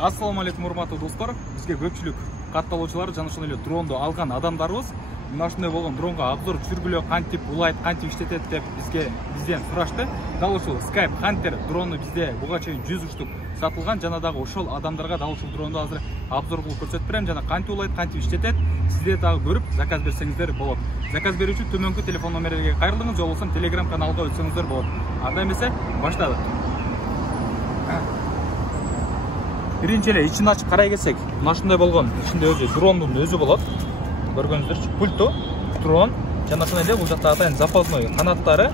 Ассаламу алейкум, урматтуу достор. Бизге көпчүлүк катталуучулар жана ошондой эле дронду алган адамдарыбыз мына ушундай болгон дронго обзор түшүргүлө, кантип улайт, кантип иштетет деп бизден сурашты. Дал ушул Skype Hunter дрону бизде буга чейин 100 штук сатылган, жана дагы ошол адамдарга дал ушул дронду азыр обзор кылып көрсөтүп берем, жана кантип улайт, кантип иштетет, сиздер дагы көрүп заказ берсеңиздер болот. Заказ берүү үчүн төмөнкү телефон номерлерге кайрылыңыз, же болбосо Telegram каналга өтсөңүздөр болот. Анда эмесе баштадык. Биринчи эле ичин ачып карай келсек, мына ушундай болгон, ичинде өзү дрондун өзү болот. Көргөнүздөр, пульту, дрон, жана ошондой эле бул жакта атайын запасной канаттары,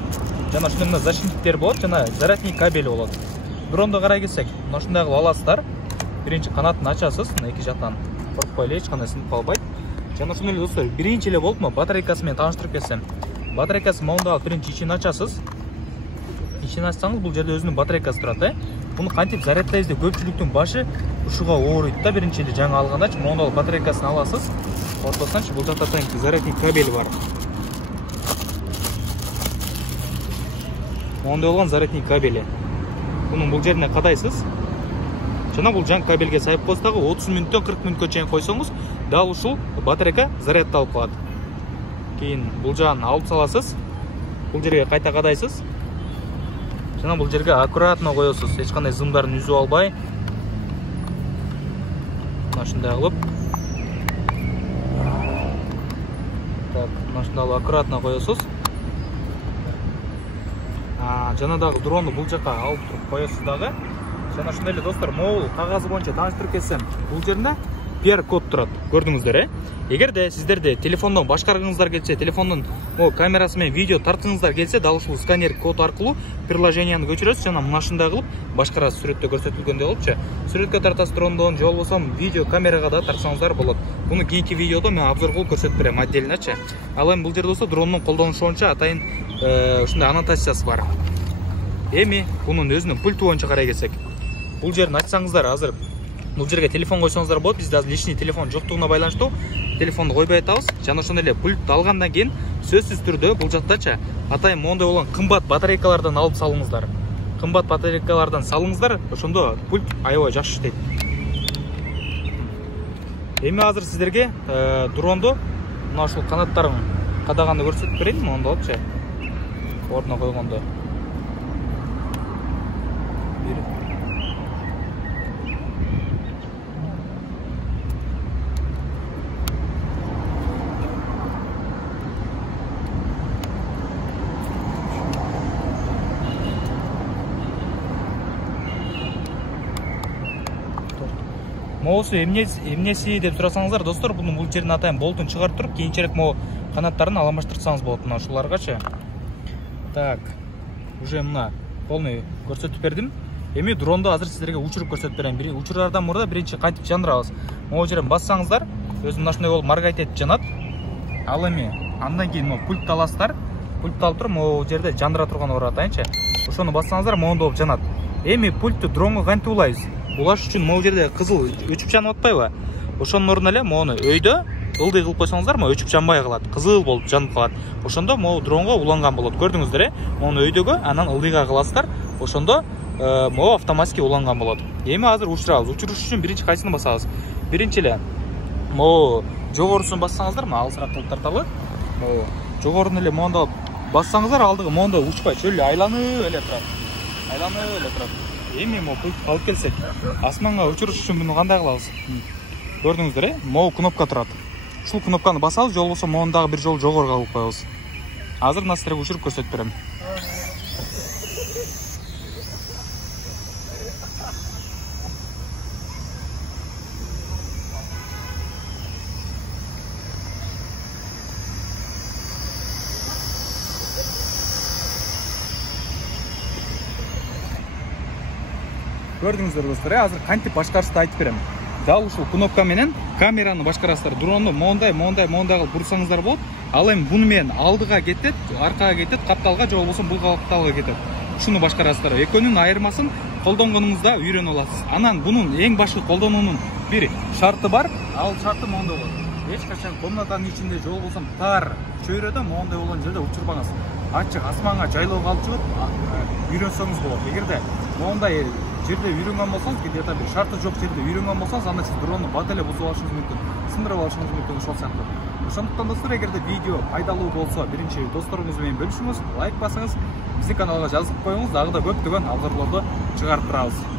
жана ушундай мына защитниктер болот, жана зарядный кабели болот. Дронду карай келсек, мына ушундай кылып аласыздар. Биринчи канатын ачасыз, мына эки жактан коркпой эле, эч кандай сынып калбайт. Жана ошондой эле достор, биринчи эле болуп, батарейкасы менен тааныштырып кетсем. Батарейкасы моунда алып, биринчи ичин ачасыз. Ичин ачсаңыз, бул жерде өзүнүн батарейкасы турат, Буну кантип заряддайбыз деп көпчүлүктүн башы ушуга ооруйт да. Биринчи эле жаңы алгандачы моунда алып батарейкасын аласыз. Ортосунчу бул жакта атайын зарядный кабели бар. Моундай болгон зарядный кабели. Бунун бул жерине кадайсыз. Жана бул жаңы кабелге сайып коесуз дагы 30 мүнөттөн 40 мүнөткө чейин койсоңуз, дал ушул батарейка заряддалып калат. Кийин бул жагын алып саласыз. Бул жерге кайта кадайсыз. Жана бул жерге аккуратно коесуз, эч кандай зымдарын үзүп албай. Мына ушундай кылып. Так, мына ушундай кылып аккуратно коесуз. Жана дагы дронду бул жака алып туруп коесуз дагы. Жана ушундай эле достор, могул кагазы боюнча тааныштырып кетсем, бул жеринде QR код турат. Көрдүңүздөр, Эгерде сиздерде телефондон башкаргыңыздар келсе, телефондун камерасы менен видео тарткыңыздар келсе, дал ушул сканер код аркылуу приложенияны көчүрөсүз, жана мына ушундай кылып башкарасыз, сүрөттө көрсөтүлгөндөй болупчу. Сүрөткө тартасыз дрондон, же болбосо видео камерага да тартсаңыздар болот. Буну кийинки видеодо мен обзор кылып көрсөтүп берем отдельночу. Ал эми бул жерде болсо дрондун колдонушу боюнча атайын ушундай аннотациясы бар. Эми бунун өзүнүн пульту боюнча карай келсек, бул жерин ачсаңыздар, азыр бул жерге телефон койсоңуздар болот. Бизде азыр личный телефон жоктугуна байланыштуу телефонду койбой атабыз. Жана ошондой эле пульт алгандан кийин сөзсүз түрдө бул жактачы атайын моундай болгон кымбат батарейкалардан алып салыңыздар. Кымбат батарейкалардан салыңыздар, ошондо пульт аябай жакшы иштейт. Эми азыр сиздерге дронду мына ушул канаттарын кадаганды көрсөтүп берейин, моундай болупчу. Ордуна койгондо. Моусу эмнеси деп сурасаңыздар, достор, бунун бул жерин атайын болтун чыгарып туруп, кийинчерээк могу канаттарын аламаштырсаңыз болот мына ушуларгачы. Так, уже мына полный көрсөтүп бердим. Эми дронду азыр сиздерге учуруп көрсөтүп берем. Учурардан мурда биринчи кантип жандырабыз. Могу жерин бассаңыздар, өзү мына ушундай болуп маргайт этип жанат. Ал эми андан кийин могу пульт аласыздар. Пульт алып туруп, могу жерде жандыра турганы бар атайынчы. Ошону бассаңыздар, моундай болуп жанат. Эми пультту дронго кантип улайбыз? Улаш үчүн могу жерде кызыл өчүп жанып атпайбы? Ошонун ордуна эле могуну өйдө ылдый кылып койсоңуздар, могу өчүп жанбай калат, кызыл болуп жанып калат. Ошондо могу дронго уланган болот. Көрдүңүздөр, Могуну өйдөгө, анан ылдыйга кыласыздар. Ошондо могу автоматически уланган болот. Эми азыр учурабыз. Учуруш үчүн биринчи кайсыны басабыз? Биринчи эле могу жогорусун бассаңыздар, мына алысыраак кылып тарталы. Могу жогорун эле моундай бассаңыздар, алдыгы моундай учпай, чөлү айланып эле турат. Эми могу пульт алып келсек, асманга учуруш үчүн буну кандай кылабыз? Көрдүңүздөр, могу кнопка турат. Ушул кнопканы басабыз, же болбосо моундагы бир жолу жогоруга алып коебуз. Азыр мына сиздерге учуруп көрсөтүп берем. Көрдүңүздөр достор, азыр кантип башкарышты айтып берем. Дал ушул кнопка менен камераны башкарасыздар. Дронду моундай кылып бурсаңыздар болот. Ал эми буну менен алдыга кетет, аркага кетет, капталга, же болбосо бул капталга кетет. Ушуну башкарасыздар. Экөөнүн айырмасын колдонгонуңузда үйрөнүп аласыз. Анан бунун эң башкы колдонуунун бир шарты бар. Ал шарты моундай болот. Эч качан комнатанын ичинде, же болбосо тар чөйрөдө моундай болгон жерде учурбаңыз. Ачык асманга жайлоого алып чыгып үйрөнсөңүз болот. Эгерде моундай жерде үйренген болсаңыз, где-то бір шарты жоқ жерде үйренген болсаңыз, анда сіз дронды бат эле бузуп алышыңыз мүмкүн, сындырып алышыңыз мүмкүн ошол сыяктуу. Ошондуктан достор, эгерде видео пайдалуу болсо, биринчи досторуңуз менен бөлүшүңүз, лайк басыңыз, биздин каналга жазып коюңуз, дагы да көптөгөн обзорлорду чыгарып турабыз.